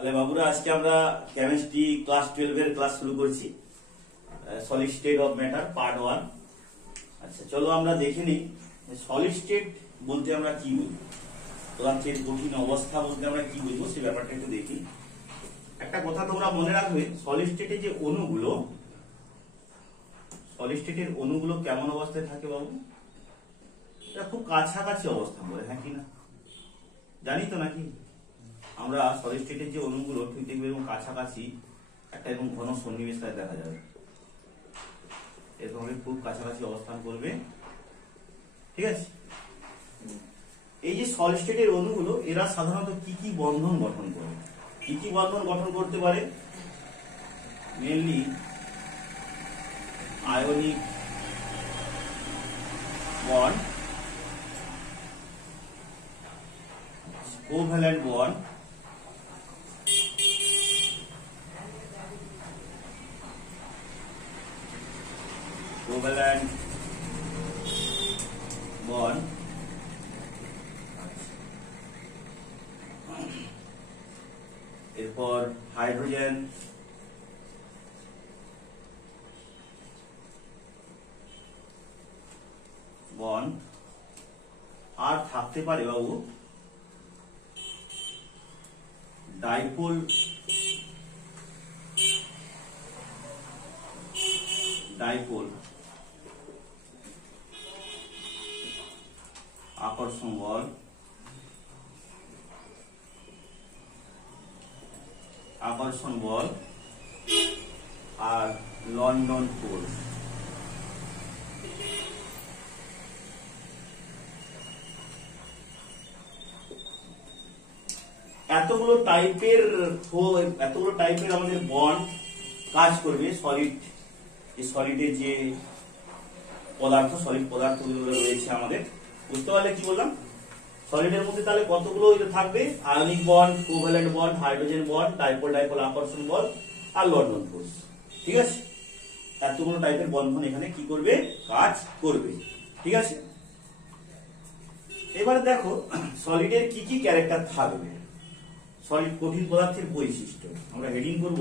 তাহলে বাবুরা আজকে আমরা কেমিস্ট্রি ক্লাস 12 এর ক্লাস শুরু করছি, solid state of matter part 1। আচ্ছা চলো আমরা দেখে নিই সলিড স্টেট বলতে আমরা কি বুঝি, পদার্থের কঠিন অবস্থা বলতে আমরা কি বুঝবো সেই ব্যাপারটা একটু দেখি। একটা কথা তোমরা মনে রাখবে, সলিড স্টেটে যে অণুগুলো, সলিড স্টেটের অণুগুলো কেমন অবস্থায় থাকে বাবু? এটা খুব কাছাকাছি অবস্থান করে, হ্যাঁ কি না? জানি তো নাকি আমরা সলিড স্টেটের যে অণুগুলো ঠিক দেখবে এবং কাছাকাছি একটা এবং ঘন সন্নিবেশে দেখা যাবে, এরকম খুব কাছাকাছি অবস্থান করবে, ঠিক আছে? এই যে সলিড স্টেটের অণুগুলো এরা সাধারণত কি কি বন্ধন গঠন করে, কি কি বন্ধন গঠন করতে পারে? Mainly ionic bond, covalent bond, covalent bond, এরপর হাইড্রোজেন বন্ড, আর থাকতে পারে বাবু ডাইপোল আকর্ষণ বল, আর লন্ডন ফোর্স। এতগুলো টাইপের আমাদের বন্ড কাজ করবে সলিডের যে সলিড পদার্থগুলো রয়েছে আমাদের, বুঝতে পারলে কি বললাম? সলিডের মধ্যে তাহলে কতগুলো থাকবে? Ionic bond, covalent bond, hydrogen bond, dipole আকর্ষণ বল আর লন্ডন ফোর্স, ঠিক আছে? এতগুলো টাইপের বন্ধন এখানে কি করবে? কাজ করবে, ঠিক আছে? এবারে দেখো সলিডের কি কি ক্যারেক্টার থাকবে, সলিড কঠিন পদার্থের বৈশিষ্ট্য। আমরা হেডিং করব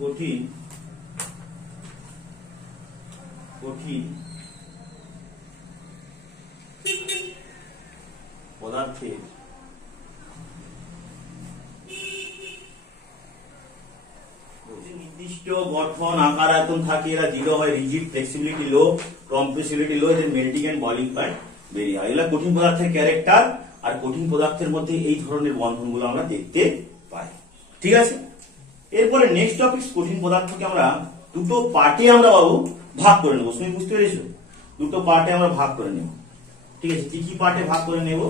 কঠিন পদার্থের নির্দিষ্ট গঠন, আকার, আয়তন থাকে, এরা দৃঢ় হয়, রিজিড, ফ্লেক্সিবিলিটি লো, কম্প্রেসিবিলিটি লো, এদের মেল্টিং এন্ড বয়লিং পয়েন্ট বেরিয়ে হয়। এগুলা কঠিন পদার্থের ক্যারেক্টার, আর কঠিন পদার্থের মধ্যে এই ধরনের বন্ধনগুলো আমরা দেখতে পাই, ঠিক আছে? এরপরে নেক্সট টপিক, কঠিন পদার্থকে আমরা দুটো পার্টে আমরা বাবু ভাগ করে নেব। তুমি বুঝতে পেরেছো? দুটো পার্টে আমরা ভাগ করে নেব, ঠিক আছে? কি কি পার্টে ভাগ করে নেব?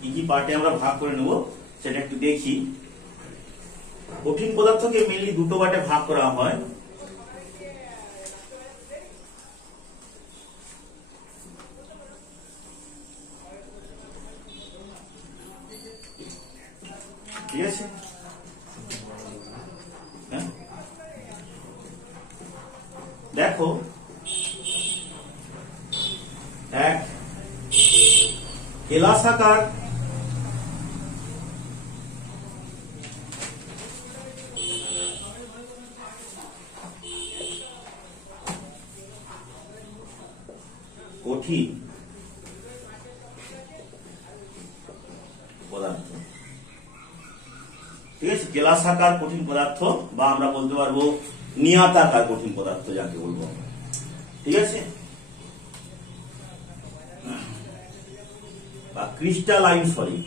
কি কি পার্টে আমরা ভাগ করে নেব সেটা একটু দেখি। কঠিন পদার্থকে মেনলি দুটো পার্টে ভাগ করা হয়। ঠিক আছে, দেখো এক কেলাসাকার কঠিন পদার্থ, ঠিক আছে? কেলাসাকার কঠিন পদার্থ, বা আমরা বলতে পারবো নিয়তাকার কঠিন পদার্থ যাকে বলবো, ঠিক আছে? বা ক্রিস্টালাইন সলিড,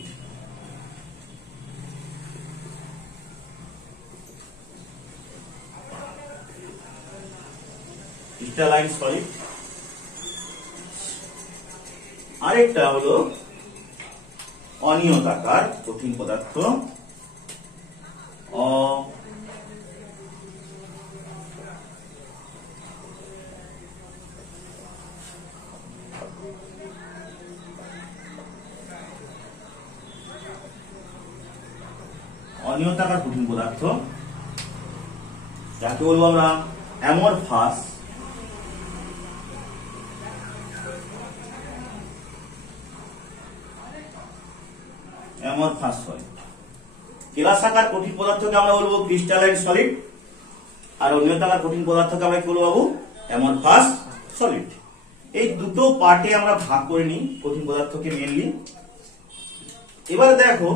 আরেকটা হলো অনিয়তাকার কঠিন পদার্থ, অনিয়তাকার কঠিন পদার্থ যাকে বলবো আমরা অ্যামরফাস অ্যামরফাস সলিড। কেলাসাকার কঠিন পদার্থকে আমরা বলবো ক্রিস্টালাইন সলিড, আর অনিয়তাকার কঠিন পদার্থকে আমরা কি বলবো বাবু? Amorphous solid. এই দুটো পার্টে আমরা ভাগ করে নিই কঠিন পদার্থকে মেনলি। এবার দেখো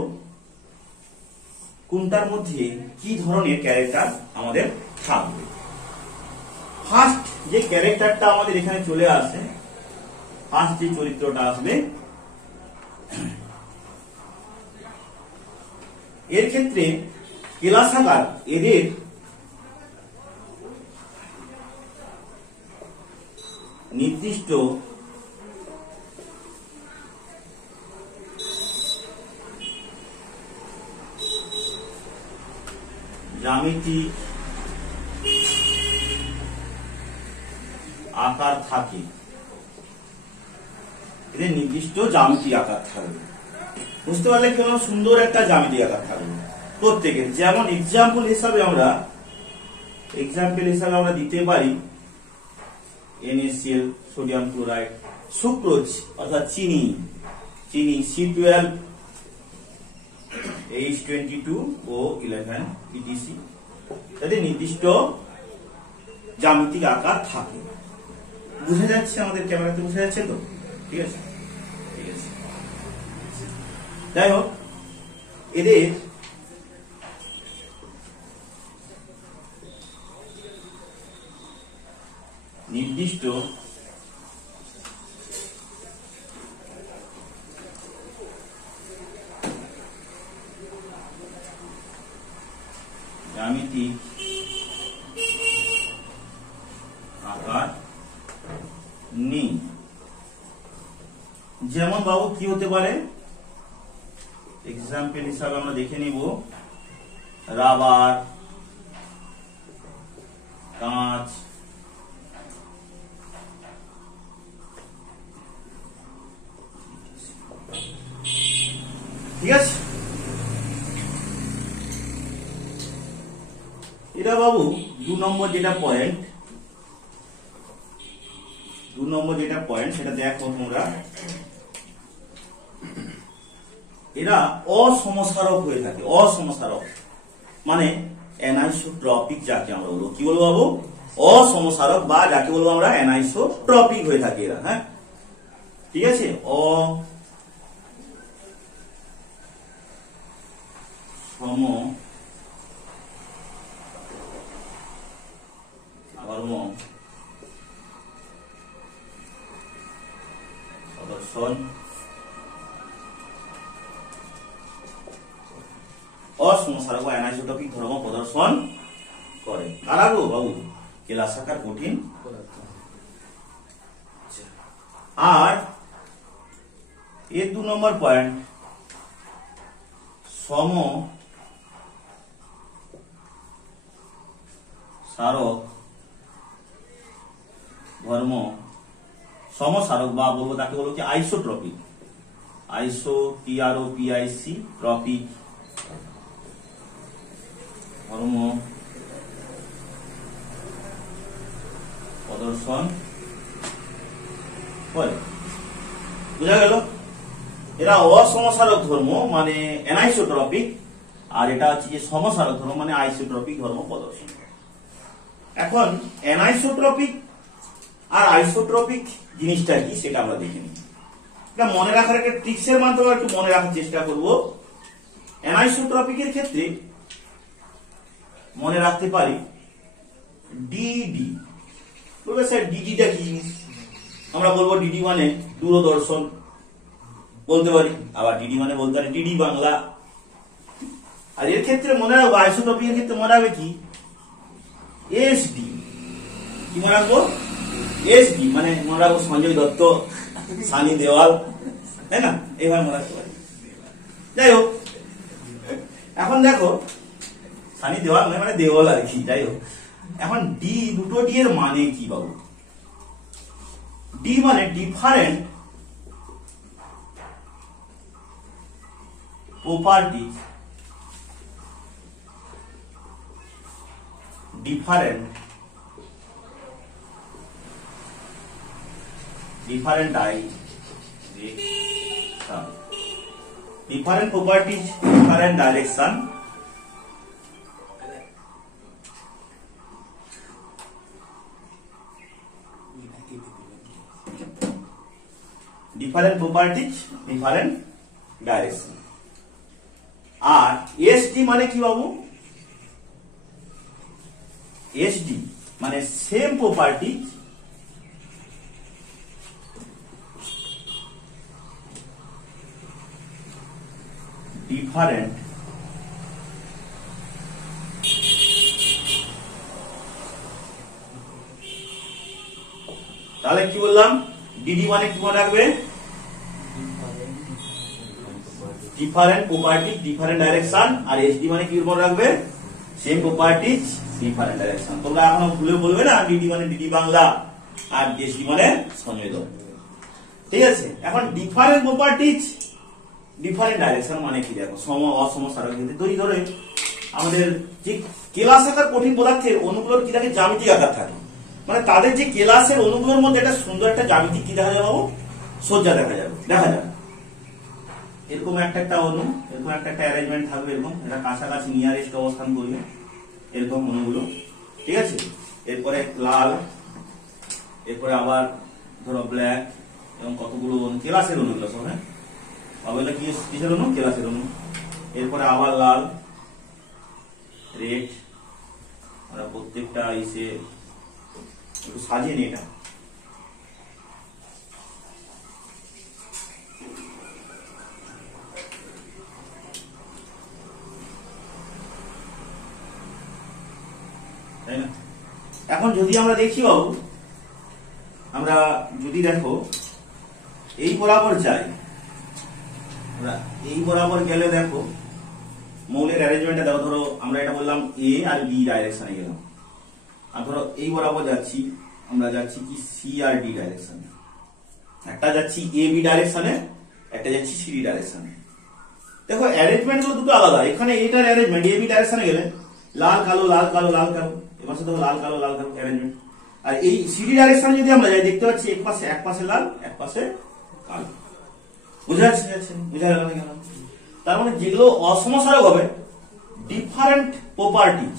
কোনটার মধ্যে কি ধরনের ক্যারেক্টার আমাদের থাকবে। ফার্স্ট যে ক্যারেক্টারটা আমাদের এখানে চলে আসে, ফার্স্ট যে চরিত্রটা আসবে, এর ক্ষেত্রে কেলাসাকার এদের নির্দিষ্ট জ্যামিতিক আকার থাকে, এদের নির্দিষ্ট জ্যামিতিক আকার থাকবে। বুঝতে পারলে কেমন সুন্দর একটা জ্যামিতিক আকার থাকবে প্রত্যেকের। যেমন এক্সাম্পল হিসাবে আমরা দিতে পারি NaCl, সোডিয়াম ক্লোরাইড, সুক্রোজ অর্থাৎ চিনি C12, H22 ও 11 etc, তাদের নির্দিষ্ট জ্যামিতিক আকার থাকে। বুঝে যাচ্ছে আমাদের ক্যামেরাতে? বুঝে যাচ্ছে তো? ঠিক আছে, ঠিক আছে। যাই হোক, এদের নির্দিষ্ট জ্যামিতিক আকার নেই। যেমন বাবু কি হতে পারে? এক্সাম্পল হিসাবে আমরা দেখে নিব রাবার, কাঁচ, ঠিক আছে। এটা বাবু 2 নম্বর যেটা পয়েন্ট, সেটা দেখো তোমরা। এরা অসমসারক হয়ে থাকে। অসমসারক মানে অ্যানাইসোট্রপিক, যাকে আমরা বলবো কি বলবো বাবু? অসমসারক, বা যাকে বলবো আমরা অ্যানাইসোট্রপিক হয়ে থাকে এরা। হ্যাঁ, ঠিক আছে। অসমসারক বা অ্যানাইসোট্রপিক ধর্ম প্রদর্শন করে। কারা গো বাবু? কেলাসাকার কঠিন পদার্থ। আর এর 2 নম্বর পয়েন্ট, সমসারক ধর্ম, সমসারক বা বলবো তাকে বলবো কি আইসোট্রপিক, ট্রপিক ধর্ম প্রদর্শন করে। বুঝা গেল? এরা অসমসারক ধর্ম মানে অ্যানাইসোট্রপিক, আর এটা হচ্ছে যে সমসারক ধর্ম মানে আইসোট্রপিক ধর্ম প্রদর্শন। এখন অ্যানাইসোট্রপিক আর আইসোট্রপিক জিনিসটা কি সেটা আমরা দেখে নিই। এটা মনে রাখার একটা ট্রিক্সের মাধ্যমে একটু মনে রাখার চেষ্টা করব। অ্যানাইসোট্রপিকের ক্ষেত্রে মনে রাখতে পারি ডিডি। বলবে স্যার ডিডিটা কি? আমরা বলবো ডিডি মানে দূরদর্শন বলতে পারি, আবার ডিডি মানে বলতে পারি ডিডি বাংলা। আর এর ক্ষেত্রে মনে রাখবো, আইসোট্রপিকের ক্ষেত্রে মনে রাখবে কি? এসডি। কি মনে রাখবো? এসডি মানে মনে রাখবো সঞ্জয় দত্ত, সানি দেওয়াল, তাই না? এইভাবে মনে রাখতে পারি। যাই হোক, এখন দেখো সানি দেওয়াল মানে দেওয়াল আর কি। যাই হোক, এখন ডি, দুটো ডি এর মানে কি বাবু? ডি মানে different property, different direction. Different properties, different direction, different properties, different direction. আর এসডি মানে কি বাবু? এসডি মানে সেম প্রপার্টিজ ডিফারেন্ট তাহলে কি বললাম? ডিডি মানে কি মনে রাখবে? Different properties, different direction. আর এসডি মানে কি মনে রাখবে? Same properties, different direction. তোমরা এখনো ভুলে বলবে না ডিডি মানে ডিডি বাংলা আর এসডি মানে সঞ্জয় দত্ত। ঠিক আছে, এখন ডিফারেন্ট প্রপার্টিজ, ডিফারেন্ট ডাইরেকশন মানে কি দেখো, সম অসম সারক ক্ষেত্রে তৈরি ধরে আমাদের যে কেলাস আকার কঠিন পদার্থের অণুগুলোর কি থাকে? জ্যামিতিক আকার থাকে। মানে তাদের যে কেলাসের অণুগুলোর মধ্যে একটা সুন্দর একটা জ্যামিতিক কি দেখা যাবে বাবু? সজ্জা দেখা যাবে, দেখা যাবে। এরকম একটা অণু, এরকম একটা অ্যারেঞ্জমেন্ট থাকবে, এরকম এটা কাছাকাছি নিয়ারেস্ট অবস্থান করবে এরকম অণুগুলো। ঠিক আছে, এরপরে লাল, এরপরে আবার ধরো ব্ল্যাক, এবং কতগুলো কেলাসের অণুগুলো সব, হ্যাঁ ওগুলো কি কিসের অণু? কেলাসের অণু। এরপরে আবার লাল, রেড, আমরা প্রত্যেকটা এসে একটু সাজিয়ে নিই এটা। তাই না? এখন যদি আমরা দেখি বাবু, আমরা যদি দেখো এই বরাবর যাই, আমরা এই বরাবর গেলে দেখো মৌলের অ্যারেঞ্জমেন্টটা দেখো। ধরো আমরা এটা বললাম এ আর বি ডাইরেকশনে গেলাম, আর ধরো এই বরাবর যাচ্ছি, আমরা যাচ্ছি কি সি আর ডি ডাইরেকশনে। একটা যাচ্ছি এ বি ডাইরেকশনে, একটা যাচ্ছি সি ডি ডাইরেকশনে। দেখো অ্যারেঞ্জমেন্ট গুলো দুটো আলাদা। এখানে এটার অ্যারেঞ্জমেন্ট এ বি ডাইরেকশনে গেলে লাল কালো লাল কালো লাল কালো, এবার সাথে লাল কালো লাল কালো অ্যারেঞ্জমেন্ট। আর এই সিডি ডাইরেকশনে যদি আমরা যাই, দেখতে পাচ্ছি এক পাশে লাল, এক পাশে কালো। বুঝা যাচ্ছে? বুঝা গেল না কেন? তার মানে যেগুলো অসমসারক হবে, ডিফারেন্ট প্রপার্টিজ,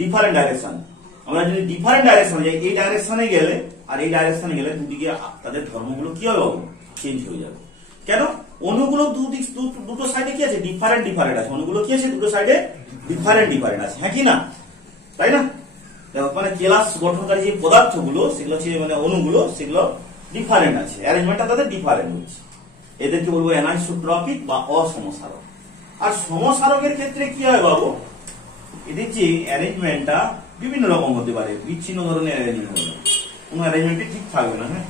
ডিফারেন্ট ডাইরেকশন। আমরা যদি ডিফারেন্ট ডাইরেকশনে যাই, এই ডাইরেকশনে গেলে আর এই ডাইরেকশনে গেলে দুদিকে তাদের ধর্মগুলো কি হবে? চেঞ্জ হয়ে যাবে। কেন? অণুগুলো দুটো সাইডে কি আছে? ডিফারেন্ট ডিফারেন্ট আছে। অণুগুলো কি আছে? দুটো সাইডে ডিফারেন্ট ডিফারেন্ট আছে, হ্যাঁ কি না? তাই না? মানে কেলাস গঠনকারী যে পদার্থগুলো, সেগুলো হচ্ছে মানে অণুগুলো, সেগুলো ডিফারেন্ট আছে, অ্যারেঞ্জমেন্টটা তাদের ডিফারেন্ট হচ্ছে। এদেরকে বলবো অ্যানাইসোট্রপিক বা অসমসারক। আর সমসারকের ক্ষেত্রে কি হয় বাবু? এদের যে অ্যারেঞ্জমেন্টটা বিভিন্ন রকম হতে পারে, বিচ্ছিন্ন ধরনের অ্যারেঞ্জমেন্ট হবে। কোনো অ্যারেঞ্জমেন্টে ঠিক থাকবে না, হ্যাঁ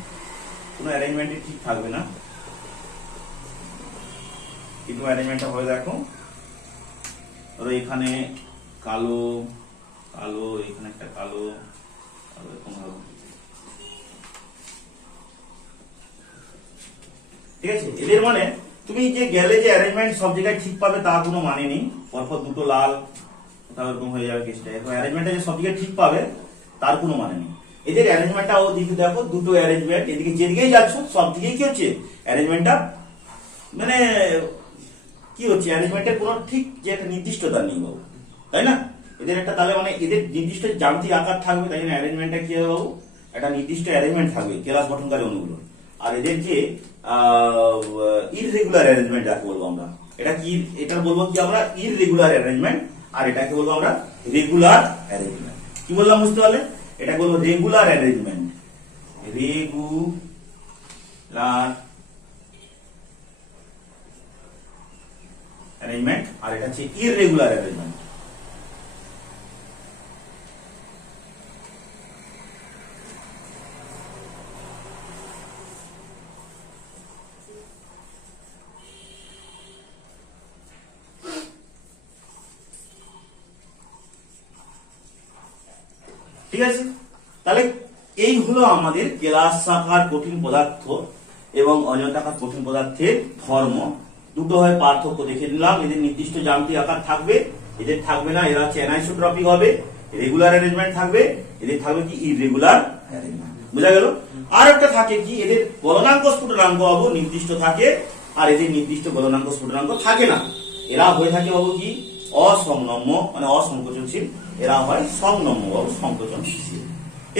কোনো অ্যারেঞ্জমেন্টে ঠিক থাকবে না। কিন্তু অ্যারেঞ্জমেন্টটা হয়ে দেখো, ধরো এখানে কালো কালো, এখানে একটা কালো, এরকম হবে। ঠিক আছে, এদের মানে তুমি যে গেলে যে অ্যারেঞ্জমেন্ট সব জায়গায় ঠিক পাবে তা কোনো মানে নেই। পরপর দুটো লাল, কোথাও এরকম হয়ে যাবে কেসটা। এখন অ্যারেঞ্জমেন্টটা যে সব জায়গায় ঠিক পাবে তার কোনো মানে নেই। এদের অ্যারেঞ্জমেন্টটা ওদিকে দেখো, দুটো অ্যারেঞ্জমেন্ট, এদিকে যেদিকেই যাচ্ছ সব দিকেই কি হচ্ছে? অ্যারেঞ্জমেন্টটা মানে কি হচ্ছে? অ্যারেঞ্জমেন্টের কোনো ঠিক যে একটা নির্দিষ্টতা নেই বাবু, তাই না? এদের একটা তাহলে মানে এদের নির্দিষ্ট জ্যামিতিক আকার থাকবে, তাই না? অ্যারেঞ্জমেন্টটা কি হবে বাবু? একটা নির্দিষ্ট অ্যারেঞ্জমেন্ট থাকবে কেলাস গঠনকারী অণুগুলো। আর এদের যে ইররেগুলার অ্যারেঞ্জমেন্ট যাকে বলবো আমরা, এটা কি? এটা বলবো কি আমরা? Irregular arrangement. আর এটাকে বলবো আমরা রেগুলার অ্যারেঞ্জমেন্ট। কি বললাম বুঝতে পারলে? এটা বলবো রেগুলার অ্যারেঞ্জমেন্ট, রেগুলার অ্যারেঞ্জমেন্ট। আর এটা হচ্ছে ইররেগুলার অ্যারেঞ্জমেন্ট। ঠিক আছে, তাহলে এই হলো আমাদের কেলাস আকার কঠিন পদার্থ এবং অনিয়তাকার কঠিন পদার্থের ধর্ম। দুটো হয় পার্থক্য দেখে নিলাম। এদের নির্দিষ্ট জ্যামিতিক আকার থাকবে, এদের থাকবে না। এরা হচ্ছে অ্যানাইসোট্রপিক হবে, রেগুলার অ্যারেঞ্জমেন্ট থাকবে, এদের থাকবে কি? Irregular arrangement. বোঝা গেল? আর একটা থাকে কি? এদের গলনাঙ্ক স্ফুটনাঙ্ক নির্দিষ্ট থাকে, আর এদের নির্দিষ্ট গলনাঙ্ক স্ফুটনাঙ্ক থাকে না। এরা হয়ে থাকে বাবু কি অসংনম্য মানে অসংকোচনশীল, এরা হয় সংনম্য বাবু সংকোচনশীল।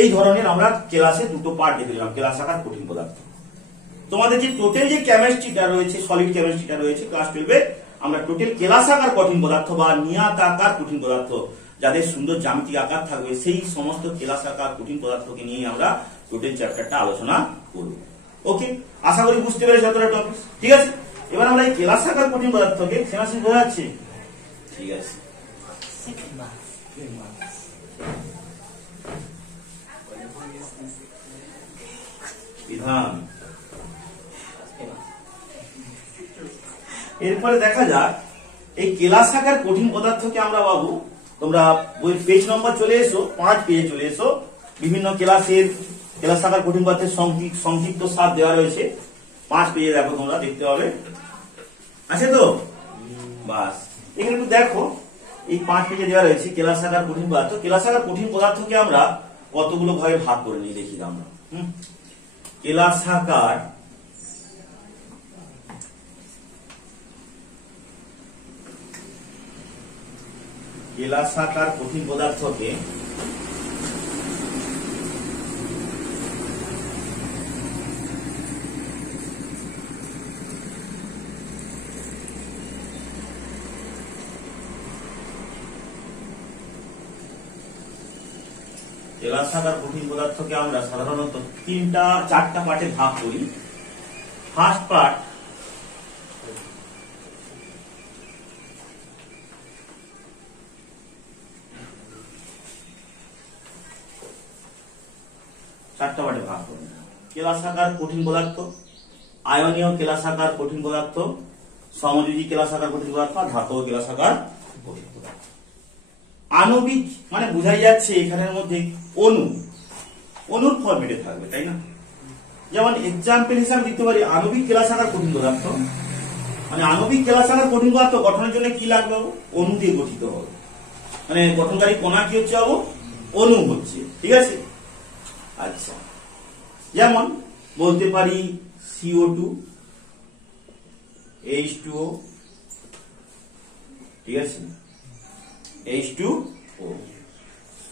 এই ধরনের আমরা ক্লাসে দুটো পার্ট দেখে দিলাম, কেলাসাকার কঠিন পদার্থ। তোমাদের যে টোটাল যে কেমিস্ট্রিটা রয়েছে, সলিড কেমিস্ট্রিটা রয়েছে ক্লাস 12-এ, আমরা টোটাল কেলাসাকার কঠিন পদার্থ বা নিয়াতাকার কঠিন পদার্থ, যাদের সুন্দর জ্যামিতিক আকার থাকবে, সেই সমস্ত কেলাসাকার কঠিন পদার্থকে নিয়ে আমরা টোটাল চ্যাপ্টারটা আলোচনা করব। ওকে, আশা করি বুঝতে পেরেছি যতটা টপিক। ঠিক আছে, এবার আমরা এই কেলাসাকার কঠিন পদার্থকে সেনাসি বোঝা যাচ্ছে। ঠিক আছে, বিধান। এরপরে দেখা যাক এই কেলাসাকার কঠিন পদার্থকে আমরা বাবু, তোমরা বই পেজ নম্বর চলে এসো, 5 পেজে চলে এসো। বিভিন্ন ক্লাসের কেলাসাকার কঠিন পদার্থের সংক্ষিপ্ত সার দেওয়া রয়েছে, 5 পেজে দেখো, তোমরা দেখতে হবে, আছে তো? বাস, এখানে একটু দেখো, এই 5 পেজে দেওয়া রয়েছে কেলাসাকার কঠিন পদার্থ। কেলাসাকার কঠিন পদার্থকে আমরা কতগুলো ভাগে ভাগ করে নিই দেখি আমরা। কেলাসাকার কেলাসাকার কঠিন পদার্থকে কেলাসাকার কঠিন পদার্থকে আমরা সাধারণত 4টা পার্টে ভাগ করি। ফার্স্ট পার্ট ভাগ করি। কেলাসাকার কঠিন পদার্থ, আয়নীয় কেলাসাকার কঠিন পদার্থ, সমযোজী কেলাসাকার কঠিন পদার্থ আর ধাতব কেলাসাকার কঠিন পদার্থ। আণবিক মানে বোঝাই যাচ্ছে এখানের মধ্যে অনুর ফরম্যাটে থাকবে, তাই না? যেমন এক্সাম্পল হিসাবে দিতে পারি আণবিক কেলাসাকার কঠিন পদার্থ, মানে আণবিক কেলাসাকার কঠিন পদার্থ গঠনের জন্য কি লাগবে? অণু দিয়ে গঠিত হবে, মানে গঠনকারী কণা কি হচ্ছে বাবু? অণু হচ্ছে। ঠিক আছে, আচ্ছা, যেমন বলতে পারি CO2, H2O, ঠিক আছে, H2O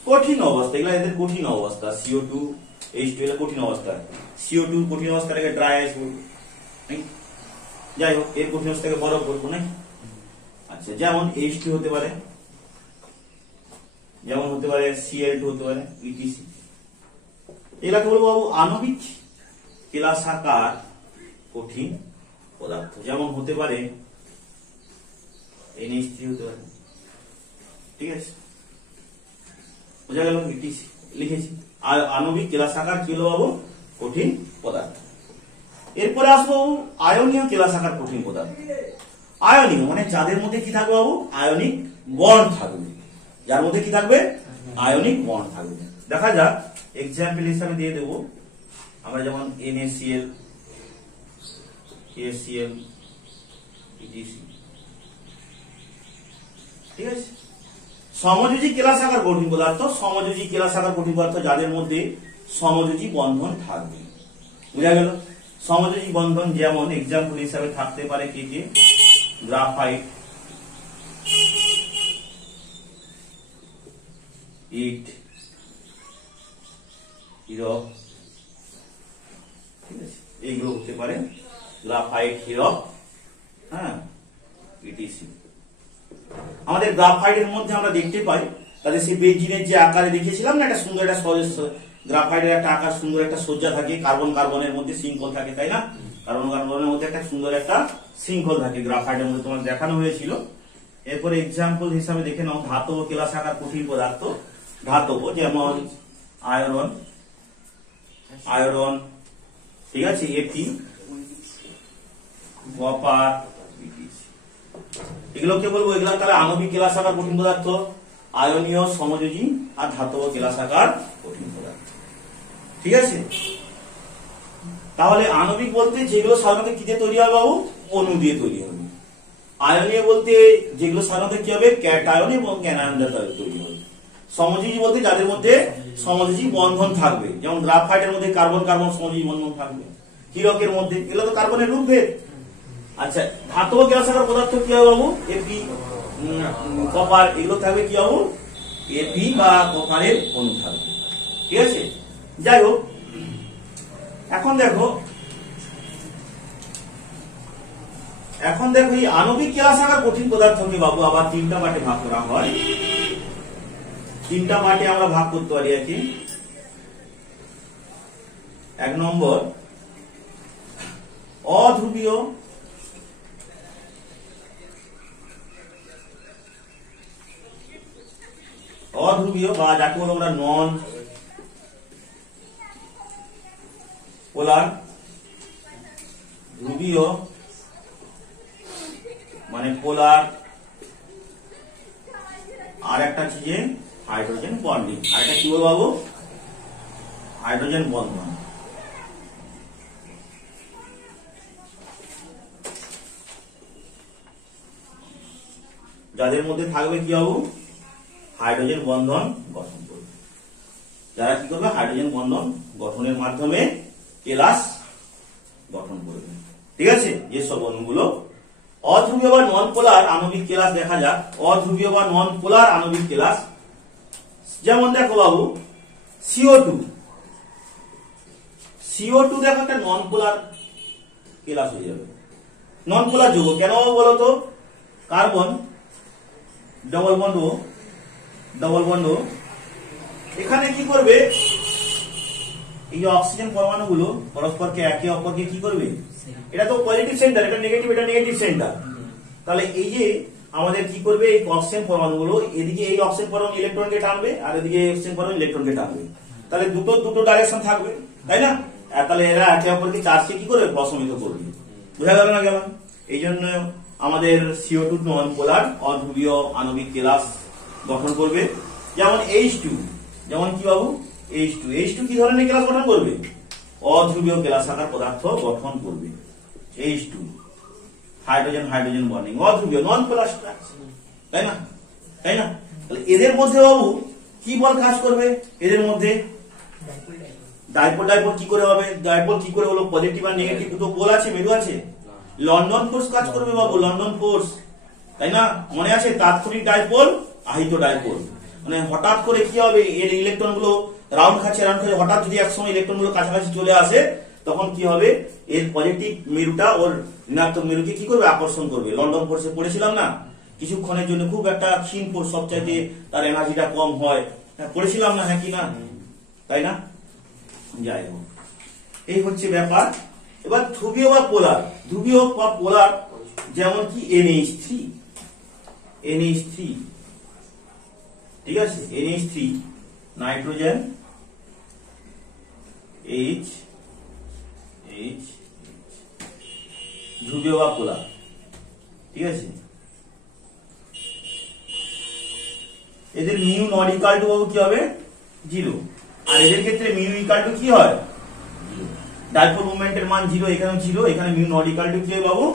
কঠিন অবস্থা, এগুলো এদের কঠিন অবস্থা। CO2, H2 এগুলো কঠিন অবস্থা। CO2 কঠিন অবস্থাটাকে ড্রাই আইস বলবো, যাই হোক, এর কঠিন অবস্থাকে বরফ বলবো নাকি। আচ্ছা, যেমন H2 হতে পারে, যেমন হতে পারে Cl2 হতে পারে, etc। এগুলাকে বলবো বাবু আণবিক কেলাসাকার কঠিন পদার্থ। যেমন হতে পারে NH3 হতে পারে, ঠিক আছে, বোঝা গেল? লিখেছি। আর আণবিক কেলাসাকার কি হলো বাবু? কঠিন পদার্থ। এরপরে আসবো আয়নীয় কেলাসাকার কঠিন পদার্থ। আয়নীয় মানে যাদের মধ্যে কি থাকবে বাবু? আয়নিক বন্ড থাকবে। যার মধ্যে কি থাকবে? আয়নিক বন্ড থাকবে। দেখা যাক, এক্সাম্পল হিসাবে দিয়ে দেবো আমরা, যেমন NaCl, KCl, etc। ঠিক আছে, সমযোজী কেলাসাকার কঠিন পদার্থ, সমযোজী কেলাসাকার কঠিন পদার্থ যাদের মধ্যে সমযোজী বন্ধন থাকবে। বুঝা গেল? সমযোজী বন্ধন যেমন এক্সাম্পল হিসাবে থাকতে পারে কি কি? গ্রাফাইট, ইট, হীরক, ঠিক আছে, এইগুলো হতে পারে গ্রাফাইট, হীরক, হ্যাঁ, etc। আমাদের গ্রাফাইটের মধ্যে আমরা দেখতে পাই তাদের সেই বেঞ্জিনের যে আকারে দেখিয়েছিলাম না, একটা সুন্দর একটা গ্রাফাইটের একটা আকার, সুন্দর একটা সজ্জা থাকে, কার্বন কার্বনের মধ্যে শৃঙ্খল থাকে, তাই না? কার্বন কার্বনের মধ্যে একটা সুন্দর একটা শৃঙ্খল থাকে গ্রাফাইটের মধ্যে, তোমার দেখানো হয়েছিল। এরপরে এক্সাম্পল হিসাবে দেখে নাও ধাতব কেলাসাকার কঠিন পদার্থ। ধাতব যেমন আয়রন, ঠিক আছে, Fe, কপার, এগুলোকে বলবো, এগুলো তাহলে আণবিক কেলাসাকার কঠিন পদার্থ, আয়নীয়, সমযোজী আর ধাতব কেলাসাকার কঠিন পদার্থ। ঠিক আছে, তাহলে আণবিক বলতে যেগুলো সাধারণত কি দিয়ে তৈরি হবে বাবু? অণু দিয়ে তৈরি হবে। আয়নীয় বলতে যেগুলো সাধারণত কি হবে? ক্যাটায়ন এবং ক্যানায়ন দ্বারা তৈরি হবে। সমযোজী বলতে যাদের মধ্যে সমযোজী বন্ধন থাকবে, যেমন গ্রাফাইটের মধ্যে কার্বন কার্বন সমযোজী বন্ধন থাকবে, হীরকের মধ্যে, এগুলো তো কার্বনের রূপভেদ, আচ্ছা, ধাতব কেলাসাকার পদার্থ কি হবে বাবু? এপি, কপার, এগুলো থাকবে কি বাবু? এপি বা কপারের অণু থাকবে। ঠিক আছে, যাই হোক, এখন দেখো এই আণবিক কেলাসাকার কঠিন পদার্থকে বাবু আবার তিনটা পার্টে ভাগ করা হয়। তিনটা পার্টে আমরা ভাগ করতে পারি। এক নম্বর অধ্রুবীয়, বা যাকে বলো আমরা নন পোলার, ধ্রুবীয় মানে পোলার, আর একটা হচ্ছে যে হাইড্রোজেন বন্ডিং, আর একটা কি বলবো বাবু? হাইড্রোজেন বন্ধন। যাদের মধ্যে থাকবে কি বাবু? হাইড্রোজেন বন্ধন গঠন করবে। যারা কি করবে? হাইড্রোজেন বন্ধন গঠনের মাধ্যমে কেলাস গঠন করবে। ঠিক আছে, যেসব অণুগুলো অধ্রুবীয় বা নন পোলার আণবিক কেলাস দেখা যাক। অধ্রুবীয় বা নন পোলার আণবিক কেলাস যেমন দেখো বাবু CO2, দেখো একটা নন পোলার কেলাস হয়ে যাবে। নন পোলার যৌগ কেন বলতো? কার্বন ডবল বন্ড এখানে কি করবে? এই অক্সিজেন পরমাণুগুলো পরস্পরকে একে অপরকে কি করবে? এটা তো পজিটিভ সেন্টার, এটা নেগেটিভ, এটা নেগেটিভ সেন্টার। তাহলে এই যে আমাদের কি করবে? এই অক্সিজেন পরমাণুগুলো এদিকে এই অক্সিজেন পরমাণু ইলেকট্রনকে টানবে, আর এদিকে অক্সিজেন পরমাণু ইলেকট্রনকে টানবে। তাহলে দুটো ডাইরেকশন থাকবে, তাই না? তাহলে এরা একে অপরকে চার্জকে কি করবে? প্রশমিত করবে। বোঝা গেল না? গেল। এই জন্য আমাদের CO2 নন পোলার অধ্রুবীয় আণবিক কেলাস গঠন করবে। যেমন H2, যেমন কি বাবু? H2 কি ধরনের কেলাস গঠন করবে? অধ্রুবীয় কেলাসাকার পদার্থ গঠন করবে। H2 হাইড্রোজেন বন্ডিং, অধ্রুবীয় নন পোলার স্ট্রাকচার, তাই না? তাহলে এদের মধ্যে বাবু কি বল কাজ করবে? এদের মধ্যে ডাইপোল কি করে হবে? ডাইপোল কি করে হলো? পজিটিভ আর নেগেটিভ দুটো পোল আছে, মেরু আছে। লন্ডন ফোর্স কাজ করবে বাবু, লন্ডন ফোর্স, তাই না? মনে আছে? তাৎক্ষণিক ডাইপোল, আহিত ডাইপোল। মানে হঠাৎ করে কি হবে? এর ইলেকট্রন গুলো রাউন্ড খাচ্ছে, হঠাৎ যদি একসময় ইলেকট্রন গুলো কাছাকাছি চলে আসে, তখন কি হবে? এর পজিটিভ মেরুটা ওর ঋণাত্মক মেরুকে কি করবে? আকর্ষণ করবে। লন্ডন ফোর্সে পড়েছিলাম না কিছুক্ষণের জন্য, খুব একটা ক্ষীণ ফোর্স, সবচাইতে তার এনার্জিটা কম হয়, পড়েছিলাম না? হ্যাঁ কি না? তাই না? যাই হোক, এই হচ্ছে ব্যাপার। এবার ধ্রুবীয় বা পোলার, যেমন কি NH3, ঠিক আছে? NH3 নাইট্রোজেন H ধ্রুবীয় বা পোলার, ঠিক আছে? এদের মিউ নট ইকুয়াল টু কি হবে? 0। আর এদের ক্ষেত্রে মিউ ইকুয়াল টু কি হয়? ডাইপোল মোমেন্টের মান 0, এখানে 0, এখানে মিউ নট ইকুয়াল টু কি হবে বাবু?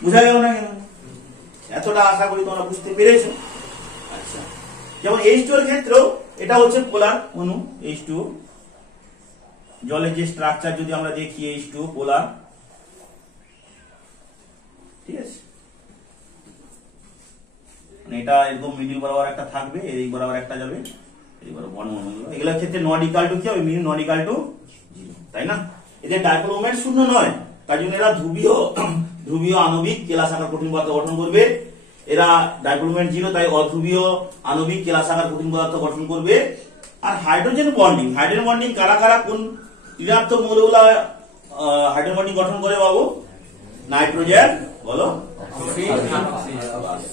বুঝা গেল না? কেন? এতটা আশা করি তোমরা বুঝতে পেরেছো। আচ্ছা, যেমন H2 এর ক্ষেত্রেও এটা হচ্ছে পোলার অণু। H2 জলের যে স্ট্রাকচার যদি আমরা দেখি, H2 পোলার, ঠিক আছে? মানে এটা একদম মিডিল বরাবর একটা থাকবে, এই বরাবর একটা যাবে, এই বরাবর বর্ণমূল। এগুলোর ক্ষেত্রে নট ইকুয়াল টু কি হবে? মিউ নট ইকুয়াল টু 0, তাই না? এদের ডাইপোল মোমেন্ট শূন্য নয়, তাই জন্য এরা ধ্রুবীয় আণবিক কেলাসাকার কঠিন পদার্থ গঠন করবে। এরা ডাইপোল মোমেন্ট 0, তাই অধ্রুবীয় আণবিক কেলাসাকার কঠিন পদার্থ গঠন করবে। আর হাইড্রোজেন বন্ডিং কারা কোন ঋণাত্মক মৌলগুলা হাইড্রোজেন বন্ডিং গঠন করে বাবু? নাইট্রোজেন, বলো,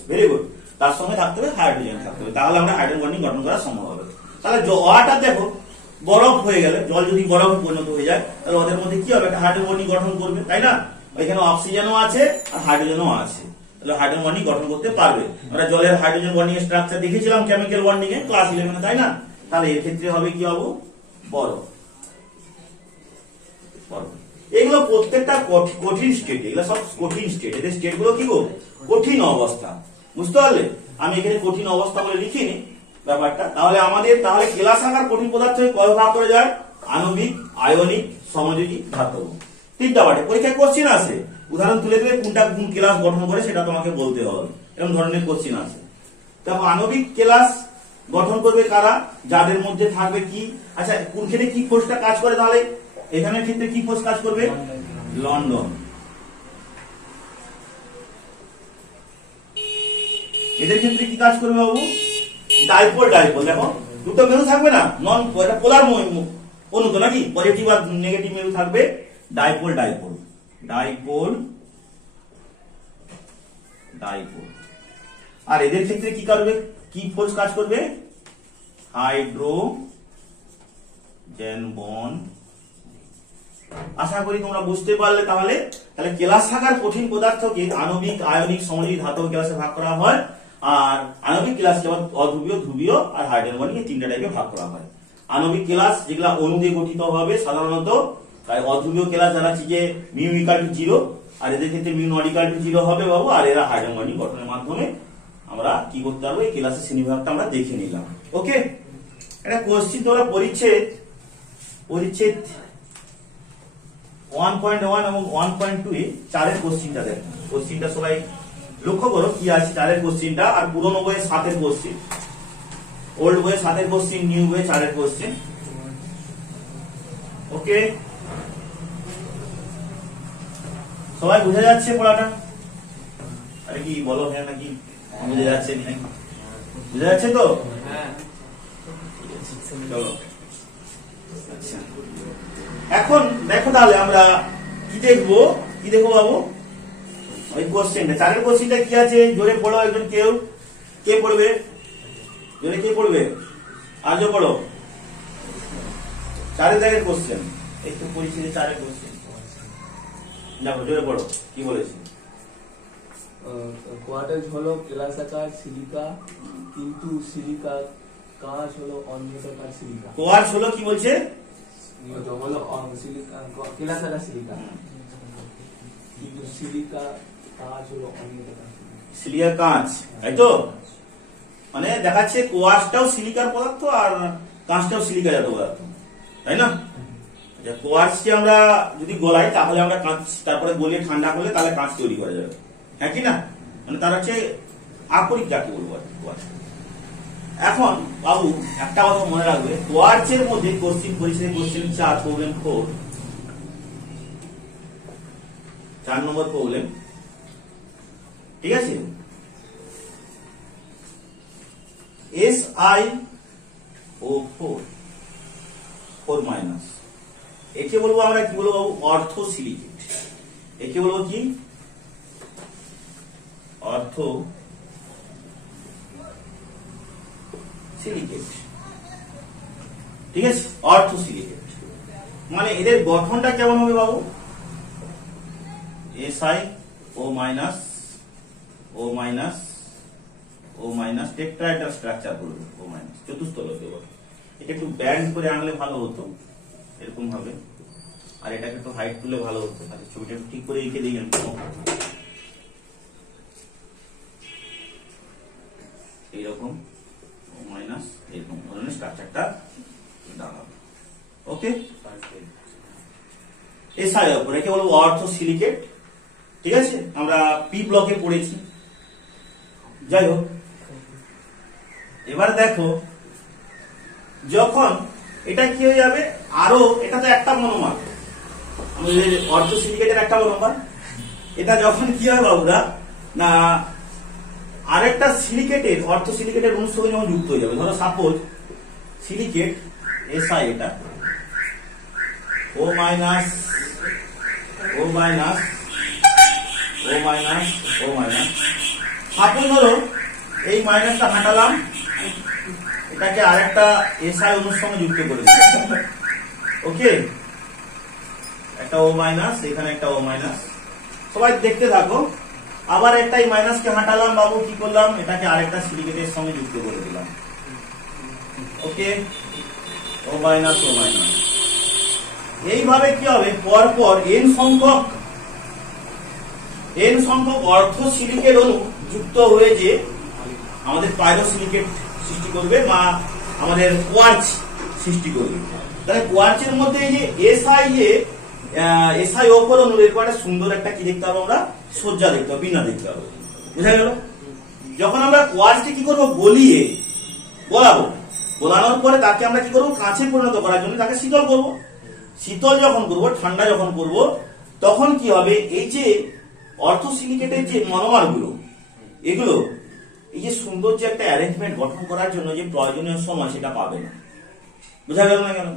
ভেরি গুড। তার সঙ্গে থাকতে হবে হাইড্রোজেন থাকতে হবে, তাহলে আমরা হাইড্রোজেন বন্ডিং গঠন করা সম্ভব হবে। তাহলে ওয়াটার দেখো বরফ হয়ে গেলে, জল যদি বরফে পরিণত হয়ে যায়, তাহলে ওদের মধ্যে কি হবে? একটা হাইড্রোজেন বন্ডিং গঠন করবে, তাই না? এখানে অক্সিজেনও আছে আর হাইড্রোজেনও আছে, তাহলে হাইড্রোজেন বন্ডিং গঠন করতে পারবে। আমরা জলের হাইড্রোজেন বন্ডিং এর স্ট্রাকচার দেখেছিলাম কেমিক্যাল বন্ডিং এ ক্লাস 11, তাই না? তাহলে এর ক্ষেত্রে হবে কি বাবু? বরফ। এগুলো প্রত্যেকটা কঠিন স্টেট, এগুলো সব কঠিন স্টেট। এদের স্টেট গুলো কি গো? কঠিন অবস্থা। বুঝতে পারলে? আমি এখানে কঠিন অবস্থা বলে লিখিনি ব্যাপারটা। তাহলে কেলাসাকার কঠিন পদার্থ কয় ভাগ করে যায়? আণবিক, আয়নিক, সমযোজী, ধাতব। তিনটা পার্টে পরীক্ষায় কোশ্চেন আসে উদাহরণ তুলে দিলে কোনটা কোন ক্লাস গঠন করে সেটা তোমাকে বলতে হবে, এরকম ধরনের কোশ্চিন আছে। দেখো আণবিক ক্লাস গঠন করবে কারা, যাদের মধ্যে থাকবে কি, আচ্ছা কোন ক্ষেত্রে কি ফোর্সটা কাজ করে, তাহলে এখানের ক্ষেত্রে কি ফোর্স কাজ করবে, লন্ডন। এদের ক্ষেত্রে কি কাজ করবে বাবু, ডাইপোল। ডাইপোল দেখো দুটো মেরু থাকবে না, নন পোলার অনু তো নাকি, পজিটিভ আর নেগেটিভ মেরু থাকবে, ডাইপোল ডাইপোল ডাইপোল ডাইপোল। আর এদের ক্ষেত্রে কি করবে, কি ফোর্স কাজ করবে, হাইড্রোজেন বন্ড। আশা করি তোমরা বুঝতে পারলে। তাহলে কেলাস শাখার কঠিন পদার্থকে আণবিক, আয়নিক, সমযোজী, ধাতব ক্লাসে ভাগ করা হয়। আর আণবিক ক্লাসকে অধ্রুবীয়, ধ্রুবীয় আর হাইড্রোজেন এই তিনটা টাইপে ভাগ করা হয়। আণবিক ক্লাস যেগুলা অণু দিয়ে গঠিত হবে সাধারণত, তাই অধ্রুবীয় ক্লাস যারা যে মিউ ইকুয়াল টু 0, আর এদের ক্ষেত্রে মিউ নট ইকুয়াল টু 0 হবে বাবু। আর এরা হাইড্রোজেন গঠনের মাধ্যমে আমরা কি করতে পারবো, এই ক্লাসের শ্রেণীবিভাগটা আমরা দেখে নিলাম। ওকে, এটা কোশ্চিন তোমরা পরিচ্ছেদ 1.1 এবং 1.2 এ 4-এর কোশ্চিনটা দেখো। কোশ্চিনটা সবাই লক্ষ্য করো কি আছে 4-এর কোশ্চিনটা। আর পুরনো বইয়ে 7-এর কোশ্চিন, ওল্ড বইয়ে 7-এর কোশ্চিন, নিউ বইয়ে 4-এর কোশ্চিন। ওকে, সবাই বুঝা যাচ্ছে পড়াটা? আরে কি বলো, হ্যাঁ নাকি বুঝা যাচ্ছে, বুঝা যাচ্ছে তো? চলো আচ্ছা, এখন দেখো তাহলে আমরা কি দেখবো বাবু, ওই কোশ্চেনটা 4-এর কোশ্চেনটা কি আছে, জোরে পড়ো একজন, কেউ কে পড়বে, জোরে কে পড়বে, আজ পড়ো। 4-এর দাগের কোশ্চেন, একটু পরিচিত 4-এর কোশ্চেন দেখো, জোরে পড়ো, কি বলেছি। কোয়ার্টাজ হলো কেলাসাকার সিলিকা, কিন্তু সিলিকা কাঁচ হলো অনিয়তাকার সিলিকা। কোয়ার্টজ হলো কি বলছে, হলো সিলিকা, কেলাসাকার সিলিকা, কিন্তু সিলিকা কাঁচ হলো অনিয়তাকার সিলিকা কাঁচ, তাই তো? মানে দেখাচ্ছে কোয়ার্টজটাও সিলিকার পদার্থ আর কাঁচটাও সিলিকা জাতীয় পদার্থ, তাই না? কোয়ার্টজকে আমরা যদি গলাই তাহলে আমরা কাঁচ, তারপরে গলিয়ে ঠান্ডা করলে তাহলে কাঁচ তৈরি করা যাবে, হ্যাঁ কি না? মানে তার হচ্ছে আকরিক যাকে বলবো আর কোয়ার্টজ। এখন বাবু একটা কথা মনে রাখবে, কোয়ার্টজের মধ্যে কোশ্চিন পরিচয়, কোশ্চিন 4 প্রবলেম 4 নম্বর প্রবলেম, ঠিক আছে? SiO4 4-, একে বলবো আমরা কি বলবো বাবু, অর্থ সিলিকেট। একে বলবো কি, অর্থ সিলিকেট, ঠিক আছে? অর্থ সিলিকেট মানে এদের গঠনটা কেমন হবে বাবু, SiO- টেট্রাহেড্রাল স্ট্রাকচার করবে, O-, চতুস্তলকীয় গঠন। এটা একটু ব্যান্ড করে আনলে ভালো হতো, এরকম ভাবে, আর এটাকে একটু হাইট তুলে ভালো হতো। তাহলে ছবিটা একটু ঠিক করে এঁকে দিই, এইরকম O-, এরকম ধরনের স্ট্রাকচারটা দাঁড়াবে। ওকে, SiO4 একে বলবো অর্থ সিলিকেট, ঠিক আছে? আমরা পি ব্লকে পড়েছি। যাই হোক, এবার দেখো যখন এটা কি হয়ে যাবে, আরো এটা তো একটা মনোমার, আমাদের অর্থ সিলিকেটের একটা মনোমার। এটা যখন কি হয় বাবুরা, না আরেকটা সিলিকেটের, অর্থ সিলিকেটের অনুর সঙ্গে যখন যুক্ত হয়ে যাবে, ধরো সাপোজ সিলিকেট Si, এটা O-, সাপোজ ধরো এই মাইনাসটা হাঁটালাম, এটাকে আরেকটা Si অনুর সঙ্গে যুক্ত করে দিলাম। ওকে, একটা O-, এখানে একটা O-, সবাই দেখতে থাকো। আবার একটা এই মাইনাসকে হাঁটালাম বাবু, কি করলাম, এটাকে আরেকটা সিলিকেটের সঙ্গে যুক্ত করে দিলাম। ওকে, O-, এইভাবে কি হবে, পরপর n সংখ্যক অর্থ সিলিকেট অণু যুক্ত হয়ে যে আমাদের পাইরোসিলিকেট সৃষ্টি করবে বা আমাদের কোয়ার্টজ সৃষ্টি করবে। তাহলে কোয়ার্টজের মধ্যে এই যে এসআই ওপরও এরকম একটা সুন্দর একটা কি দেখতে পাবো আমরা, সজ্জা দেখতে পাবো, বিন্যাস দেখতে পাবো। বুঝা গেল? যখন আমরা কোয়ার্টজকে কি করবো, গলিয়ে গলাবো, গলানোর পরে তাকে আমরা কি করবো, কাঁচে পরিণত করার জন্য তাকে শীতল করবো। শীতল যখন করবো, ঠান্ডা যখন করবো, তখন কি হবে, এই যে অর্থোসিলিকেটের যে মনোমার গুলো, এগুলো এই যে সুন্দর যে একটা অ্যারেঞ্জমেন্ট গঠন করার জন্য যে প্রয়োজনীয় সময়, সেটা পাবে না। বুঝা গেল না কেন?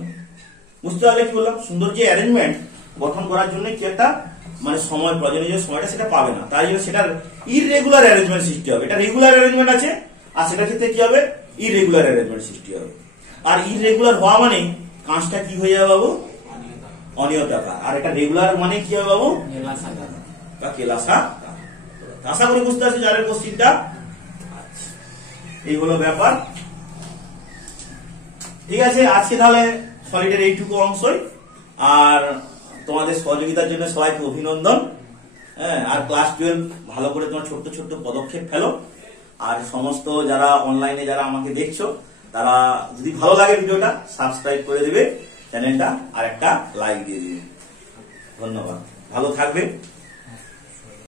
বুঝতে পারলে কি বললাম, সুন্দর যে অ্যারেঞ্জমেন্ট গঠন করার জন্য কি একটা মানে সময়, প্রয়োজনীয় যে সময়টা, সেটা পাবে না। তাই জন্য সেটার ইররেগুলার অ্যারেঞ্জমেন্ট সৃষ্টি হবে। এটা রেগুলার অ্যারেঞ্জমেন্ট আছে, আর সেটার ক্ষেত্রে কি হবে, ইররেগুলার অ্যারেঞ্জমেন্ট সৃষ্টি হবে। আর ইররেগুলার হওয়া মানে কাঁচটা কি হয়ে যাবে বাবু, অনিয়তাকার। আর এটা রেগুলার মানে কি হবে বাবু, বা কেলাসা। আশা করি বুঝতে পারছি যাদের কোশ্চিনটা। এই হলো ব্যাপার। ঠিক আছে, আজকে তাহলে সলিডের এইটুকু অংশই। আর তোমাদের সহযোগিতার জন্য সবাইকে অভিনন্দন। হ্যাঁ, আর ক্লাস 12 ভালো করে তোমার ছোট্ট ছোট্ট পদক্ষেপ ফেলো। আর সমস্ত যারা অনলাইনে যারা আমাকে দেখছো, তারা যদি ভালো লাগে ভিডিওটা সাবস্ক্রাইব করে দেবে চ্যানেলটা, আর একটা লাইক দিয়ে দিবে। ধন্যবাদ, ভালো থাকবে।